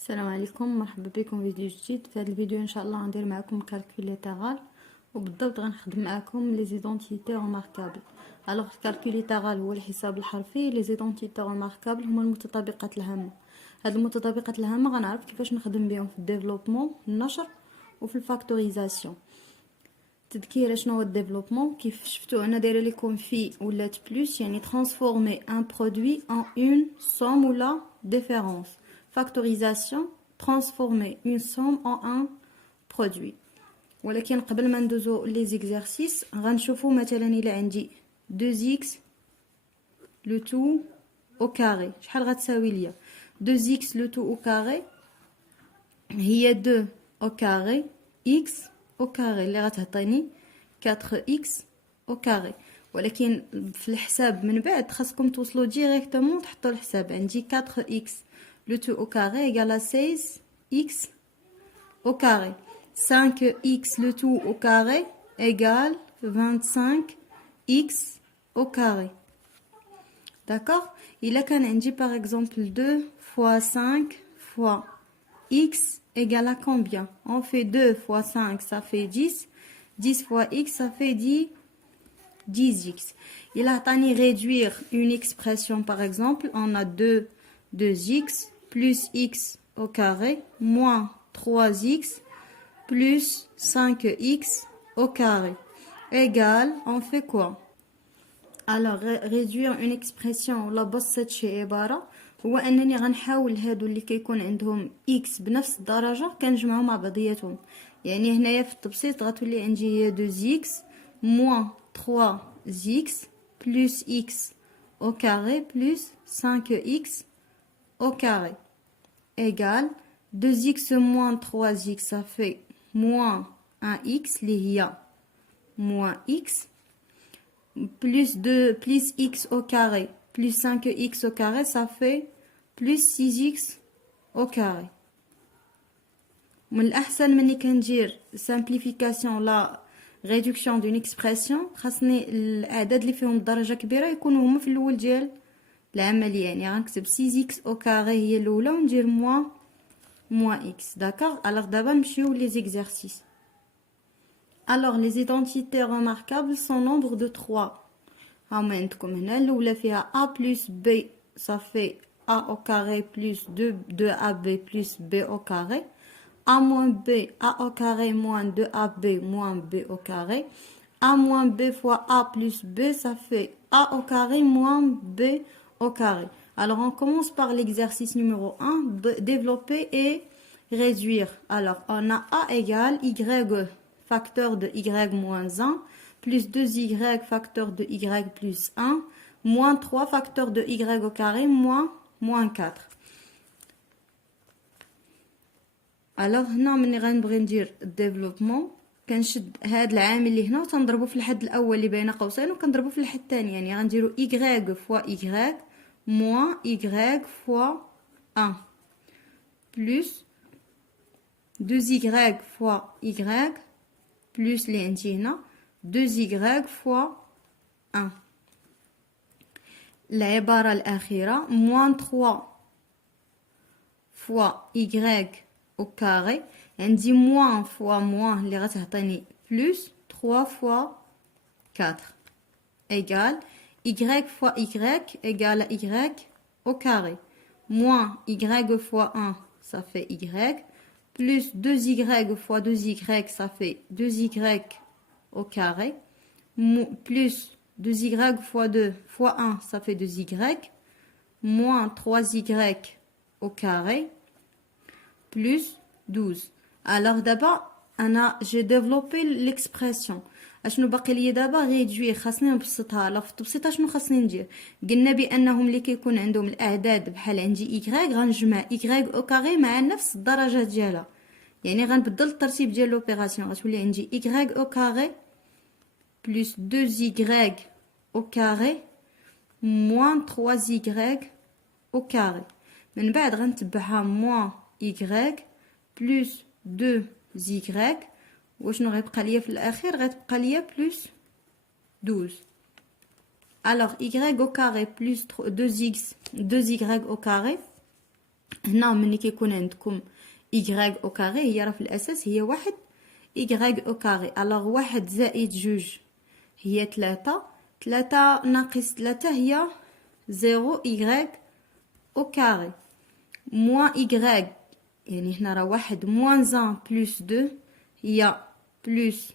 السلام عليكم، مرحبا بكم في فيديو جديد. في هذا الفيديو ان شاء الله غندير معكم كالكوليتيرال، وبالضبط غنخدم معكم لي زيدونتيتي ريماركابل. الوغ الكالكوليتيرال هو الحساب الحرفي، لي زيدونتيتي ريماركابل هما المتطابقات الهامه. هاد المتطابقات الهامه غنعرف كيفاش نخدم بهم في الديفلوبمون، النشر، وفي الفاكتوريزاسيون. تذكير شنو هو الديفلوبمون؟ كيف شفتوا انا دايره لكم في ولات بلس، يعني ترانسفورمي ان برودوي ان اون سوم ولا ديفيرونس. فاكتوريزاسيون transformer une somme en un produit. ولكن قبل ما ندوزو لي زيكزارسيس غنشوفو مثلا الى عندي 2x لو تو او كاري شحال غتساوي ليا. 2x لو تو او كاري هي 2 او كاري x او كاري اللي غتعطيني 4x او كاري. ولكن في الحساب من بعد خاصكم توصلوا ديريكتومون تحطوا الحساب. عندي 4x le tout au carré égale à 16x au carré. 5x le tout au carré égale 25x au carré. D'accord? Il a qu'un indice par exemple 2 fois 5 fois x égale à combien? On fait 2 fois 5, ça fait 10. 10 fois x, ça fait 10x. Il a tenu réduire une expression par exemple. On a 2x plus x au carré moins 3x plus 5x au carré égale, on fait quoi? Alors réduire une expression ولا بسط شي عبارة هو انني غنحاول هادو اللي كيكون عندهم x بنفس الدرجة كنجمعهم مع بعضياتهم. يعني هنايا في التبسيط غتولي عندي هي 2x moins 3x plus x au carré plus 5x au carré égale 2x moins 3x, ça fait moins 1x, اللي هي moins x, plus 2 plus x au carré plus 5x au carré, ça fait plus 6x au carré. من الأحسن مني كندير simplification لا réduction d'une expression خاصني الأعداد اللي فيهم درجة كبيرة يكونوا هما في الأول ديال العملية. يعني غنكتب 6x au carré هي الأولى وندير moins x. D'accord? Alors d'abord نمشيو les exercices. Alors les identités remarquables sont nombre de 3. هاهما عندكم هنا الأولى فيها a plus b, ça fait a au carré plus 2ab plus b au carré. a moins b, a au carré moins 2ab moins b au carré. a moins b fois a plus b, ça fait a au carré moins b au carré. Alors on commence par l'exercice numéro 1, développer et réduire. Alors on a a égale y facteur de y moins 1 plus 2y facteur de y plus 1 moins 3 facteur de y au carré moins 4. Alors هنا ملي غنبغي ندير ديفلوبمون كنشد هاد العامل اللي هنا وتنضربو في الحد الاول اللي بين قوسين وكنضربو في الحد الثاني. يعني غنديرو y fois y moins y fois 1 plus 2y fois y plus اللي عندي هنا 2y fois 1. العبارة الأخيرة moins 3 fois y au carré. عندي moins fois moins اللي غتعطيني plus 3 fois 4 égale y fois y égale à y au carré moins y fois 1, ça fait y plus 2y fois 2y, ça fait 2y au carré plus 2y fois 2 fois 1, ça fait 2y moins 3y au carré plus 12. Alors d'abord j'ai développé l'expression. اشنو باقي ليا دابا غيدوي خاصني نبسطها. الا في التبسيط شنو خاصني ندير؟ قلنا بانهم اللي كيكون عندهم الاعداد بحال عندي y غنجمع y او كاري مع نفس الدرجه ديالها. يعني غنبدل الترتيب ديال لوبيراسيون غتولي عندي y او كاري plus 2y au carré moins 3y au carré. من بعد غنتبعها moins y plus 2y وشنو غيبقى ليا في الاخير؟ غتبقى ليا plus 12. Alors y au carré plus 2y au carré هنا ملي كيكون عندكم y او كاري هي راه في الاساس هي واحد y او كاري. الوغ واحد زائد جوج هي 3، 3 ناقص 3 هي 0 y او كاري موان y، يعني هنا راه واحد موان 1 بلس 2 هي بلس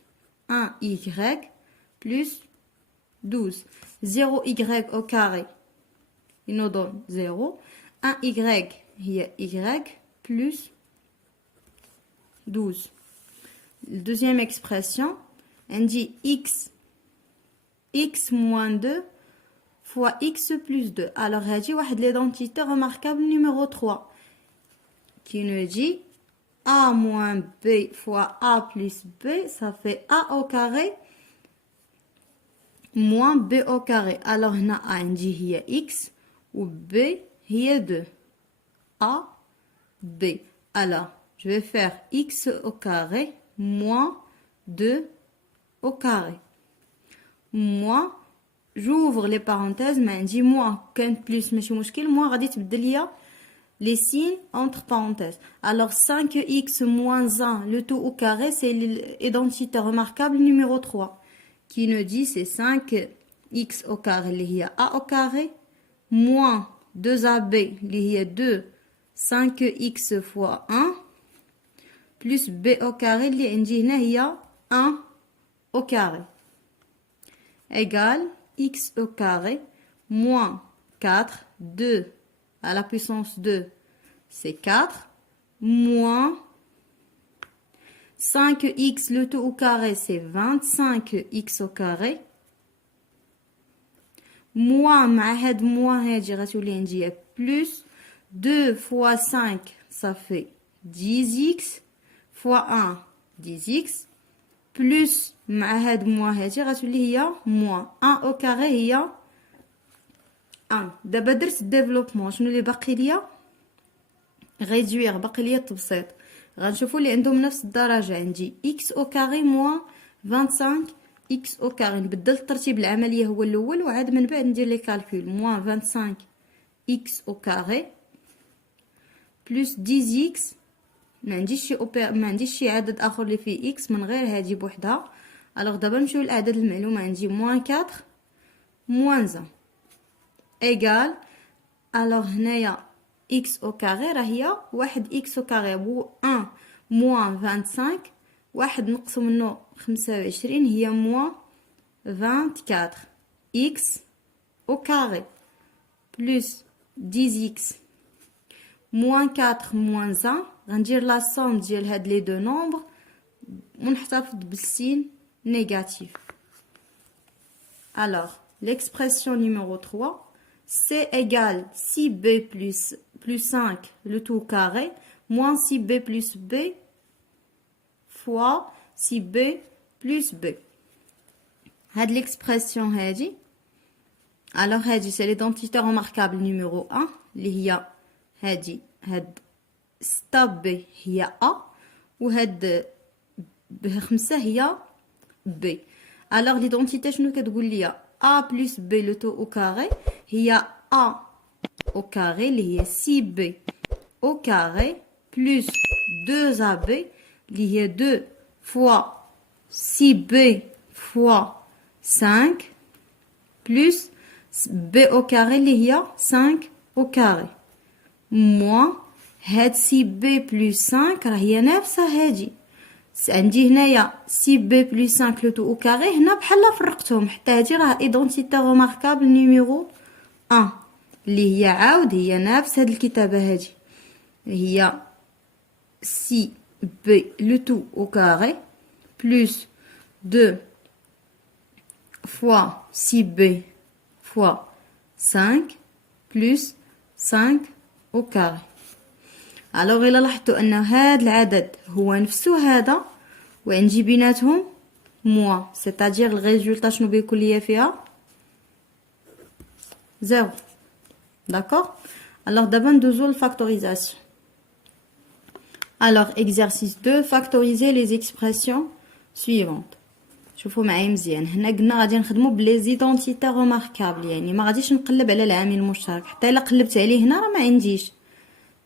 1 y بلس 12. 0 y au carré il nous donne 0. 1 y هي y plus 12. Deuxième expression, on dit x moins 2 fois x plus 2. Alors, il y a l'identité remarquable numéro 3 qui nous dit a moins b fois a plus b, ça fait a au carré moins b au carré. Alors, on a a dit x ou b est 2. A, b. Alors, je vais faire x au carré moins 2 au carré. Moins, j'ouvre les parenthèses, mais on dit moins, qu'un plus, mais moins, غادي تبدل ليا les signes entre parenthèses. Alors, 5x moins 1, le tout au carré, c'est l'identité remarquable numéro 3. Qui nous dit c'est 5x au carré, il y a a au carré, moins 2ab, il y a 2, 5x fois 1, plus b au carré, il y a 1 au carré, égale x au carré, moins 4, 2 à la puissance 2, c'est 4, moins 5x, le tout au carré, c'est 25x au carré, moins, plus 2 fois 5, ça fait 10x, fois 1, 10x, plus, moins, moins 1 au carré, il y a 1. دابا درت الديفلوبمون، شنو اللي باقي ليا؟ غيدوير، باقي ليا التبسيط. غنشوفوا اللي عندهم نفس الدرجه. عندي x au carré moins 25 x au carré. نبدل الترتيب العمليه هو الاول وعاد من بعد ندير لي كالكول. moins 25 x au carré plus 10x. ما عنديش شي عدد اخر اللي فيه x من غير هذه بوحدها. الوغ دابا نمشيو للاعداد المعلومه. عندي moins 4 moins 1 égal. alors هنايا x au carré راه هي واحد x au carré 1 moins 25. واحد نقصو منه 25 هي moins 24 x au carré plus 10x moins 4 moins 1. غندير لا somme ديال هاد لي دو نومبر ونحتفظ بالسين négatif. alors l'expression numéro 3, c égale 6b plus 5 le tout carré moins 6b plus b fois 6b plus b. هاد l'expression هادي. alors هادي c'est l'identité remarquable numéro 1 اللي هي هادي. هاد 6b هي a وهاد 5 هي b. alors l'identité شنو كتقول ليا؟ a plus b le tout au carré هي a au carré اللي هي 6b au carré plus 2ab اللي هي 2 fois 6b fois 5 plus b au carré اللي هي 5 au carré moins هاد 6b plus 5 راه هي نفسها هادي. عندي هنايا 6b plus 5 le tout au carré. هنا بحال فرقتهم حتى هادي راه identité remarquable numéro 1 اللي هي عاود هي نفس هاد الكتابة هادي. هي 6b le tout au carré plus 2 fois 6b fois 5 plus 5 au carré. alors إلا لاحظتوا أن هاد العدد هو نفسه هذا وعندي بيناتهم موان c'est-à-dire الريزولطا شنو بيكون ليا فيها؟ 0. d'accord. alors دابا ندوزو للفاكتوريزاسيون. alors exercice 2, factoriser les expressions suivantes. شوفوا معايا مزيان. هنا قلنا غادي نخدموا بلي زيدونتيتي روماركابل، يعني ما غاديش نقلب على العامل المشترك. حتى الا قلبت عليه هنا راه ما عنديش.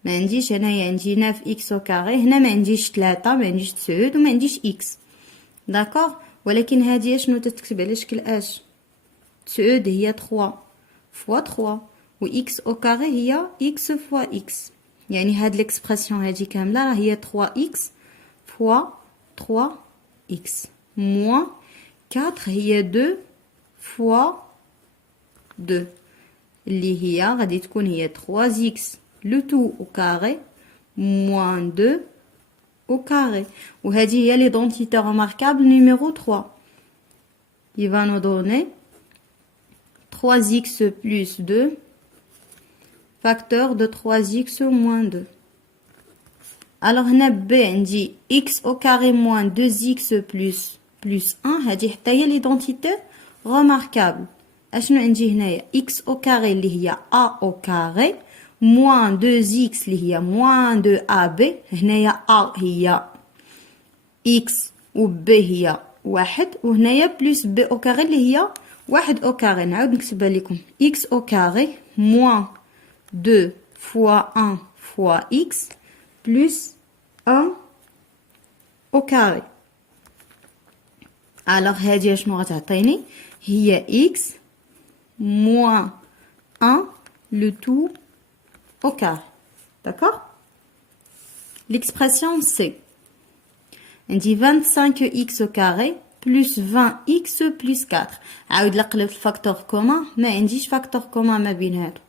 ما عنديش هنايا عندي 9 اكس او كاري، هنا ما عنديش 3 ما عنديش 9 وما عنديش اكس. داكوغ. ولكن هذه شنو تتكتب على شكل اش؟ 9 هي 3 فوا 3 و اكس او كاري هي اكس فوا اكس. يعني هاد ليكسبرسيون هذه كامله راه هي 3 اكس فوا 3 اكس موان 4 هي 2 فوا 2 اللي هي غادي تكون هي 3 اكس لو تو او كاري موان 2 au carré. وهذه هي l'identité remarquable numéro 3. Il va nous donner 3x plus 2 facteur de 3x moins 2. Alors هنا ب عندي x au carré moins 2x plus 1. هذه حتى هي l'identité remarquable. اشنو عندي هنايا x au carré اللي هي a au carré moins 2x اللي هي moins 2ab. هنايا a هي x و b هي 1 وهنايا بلس b au carré اللي هي 1 au carré. نعاود نكتبها لكم x au carré moins 2 fois 1 fois x plus 1 au carré. alors هذه شنو غتعطيني؟ هي x moins 1 le tout au carré. D'accord? L'expression c'est on dit 25x au carré plus 20x plus 4. عاود نقلب الفاكتور كوما ما عنديش فاكتور كوما ما بين هادو.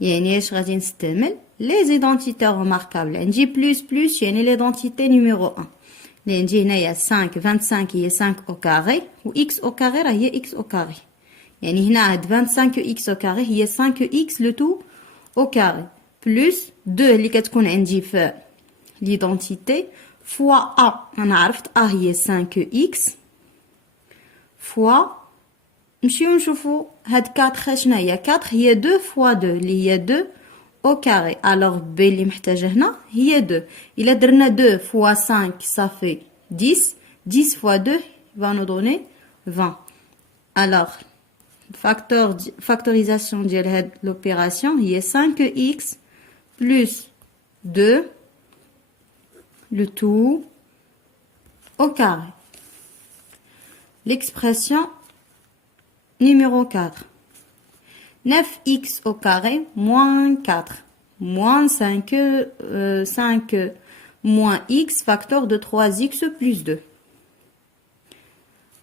يعني اش غادي نستعمل لي زيدونتيتي ريماركابل. عندي بلس يعني ليدونتيتي نيميرو 1 اللي عندي هنايا 5 25 هي 5 au carré و x au carré راه هي x au carré. يعني هنا هاد 25x au carré هي 5x le tout au carré plus 2 اللي كتكون عندي في l'identité fois a. انا عرفت a هي 5x fois نمشيو نشوفو هاد 4 شنو هي 4 هي 2 fois 2 اللي هي 2 au carré. alors b اللي محتاجه هنا هي 2. الا درنا 2 fois 5 ça fait 10 10 fois 2 va nous donner 20. alors factorisation ديال هاد l'opération هي 5x plus 2 le tout au carré. L'expression numéro 4. 9x au carré moins 4 moins 5 moins x facteur de 3x plus 2.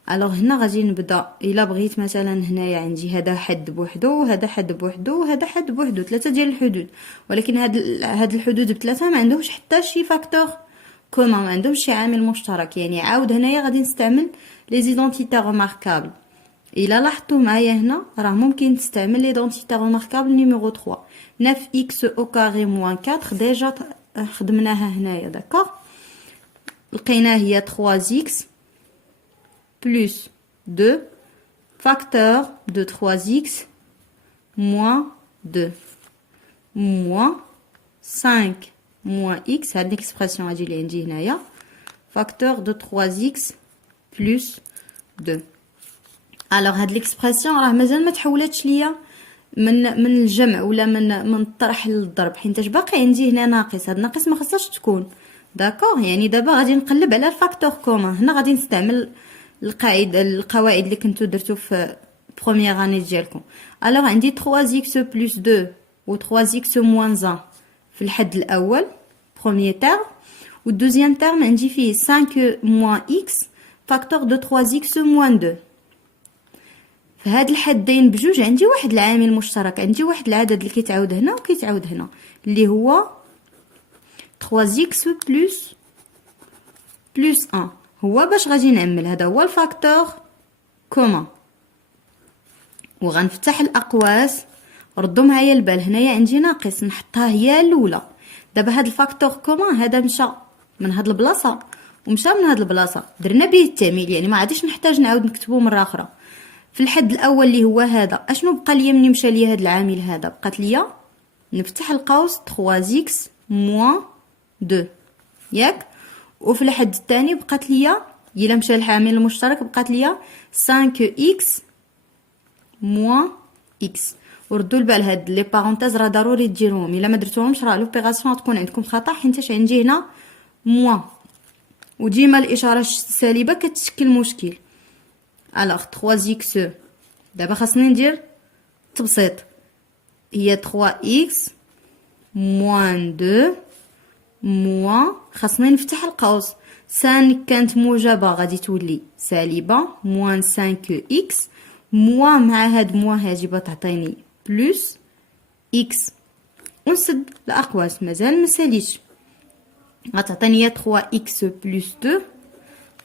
alors هنا غادي نبدا. الا بغيت مثلا هنايا عندي هذا حد بوحدو وهذا حد بوحدو وهذا حد بوحدو 3 ديال الحدود. ولكن هاد الحدود بثلاثه ما عندهمش حتى شي فاكتور كومون ما عندهمش شي عامل مشترك. يعني عاود هنايا غادي نستعمل لي زيدونتيتي ريماركابل. الا لاحظتوا معايا هنا راه ممكن تستعمل ليدونتيتي ريماركابل نيميرو 3 9x au carré moins 4 ديجا خدمناها هنايا. داكوغ. لقيناها هي 3x plus 2 facteur de 3x moins 2 moins 5 moins x. هاد l'expression هادي اللي عندي هنايا facteur de 3x plus 2. alors هاد l'expression راه مازال ما تحولتش ليا من الجمع ولا من الطرح للضرب حيت باقي عندي هنا ناقص. هاد ناقص ما خصهاش تكون. داكوغ. يعني دابا غادي نقلب على الفاكتور كومون. هنا غادي نستعمل القواعد اللي كنتو درتو في بروميير اني ديالكم. alors عندي 3x plus 2 و 3x moins 1 في الحد الاول premier terme و deuxième terme عندي فيه 5 moins x facteur de 3x moins 2. في هاد الحدين بجوج عندي واحد العامل مشترك. عندي واحد العدد اللي كيتعاود هنا وكيتعاود هنا اللي هو 3x plus 1. هو باش غادي نعمل هذا هو الفاكتور كومون. وغنفتح الاقواس. ردوا معايا البال هنايا عندي ناقص نحطها هي الاولى. دابا هذا الفاكتور كومون هذا مشى من هاد البلاصه ومشى من هاد البلاصه درنا به التعميل. يعني ما عادش نحتاج نعاود نكتبو مره اخرى. في الحد الاول اللي هو هذا اشنو بقى ليا مني مشى ليا هاد العامل هذا؟ بقات ليا نفتح القوس 3x moins 2 ياك. وفي الحد الثاني بقات ليا الا مشى العامل المشترك بقات ليا 5x moins x. وردوا البال هاد لي بارونتيز راه ضروري ديروهم، الا ما درتوهمش راه لوبيراسيون غتكون عندكم خطا، حيت عندي هنا موان وديما الاشاره السالبه كتشكل مشكل. الوغ 3x دابا خاصني ندير تبسيط، هي 3x موان 2 موان، خاصني نفتح القوس، 5 كانت موجبه غادي تولي سالبه، موان 5 x موان مع هاد موان هاجي تعطيني بلس x، ونسد الاقواس مازال مساليش، غتعطيني 3x بلس 2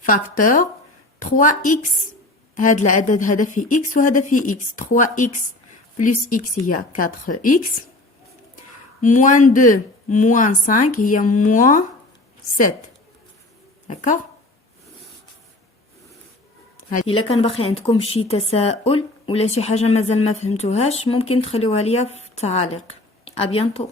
فاكتور 3x، هاد العدد هذا فيه x وهذا فيه x، 3x بلس x هي 4x، موان 2 موان 5 هي موان 7. داكوغ. الا كان باقي عندكم شي تساؤل ولا شي حاجه مازال ما فهمتوهاش ممكن تخليوها ليا في التعاليق. ابيانتو.